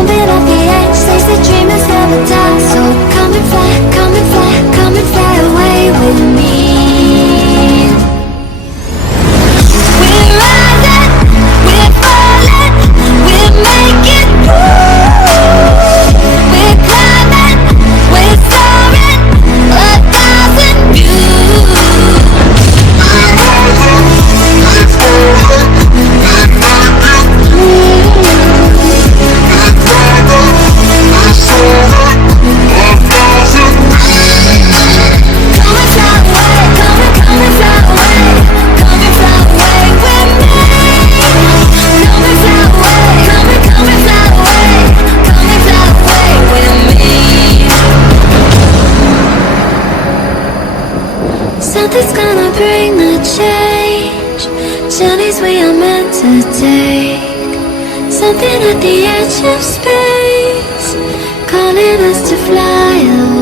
jumping off the edge. They say dreamers never die. So come and fly, come and fly, come and fly away with me. We're rising, we're falling, we're making moves. We're climbing, we're soaring, 1,000 views. We're rising, we're falling, we're making moves. We're climbing, we're soaring, 1,000 views. Come and fly away, come and fly away, come and fly away with me. Come and fly away, come and fly away, come and fly away with me. Something's gonna bring the change. Journeys we are meant to take. Something at the edge of space, calling us to fly away.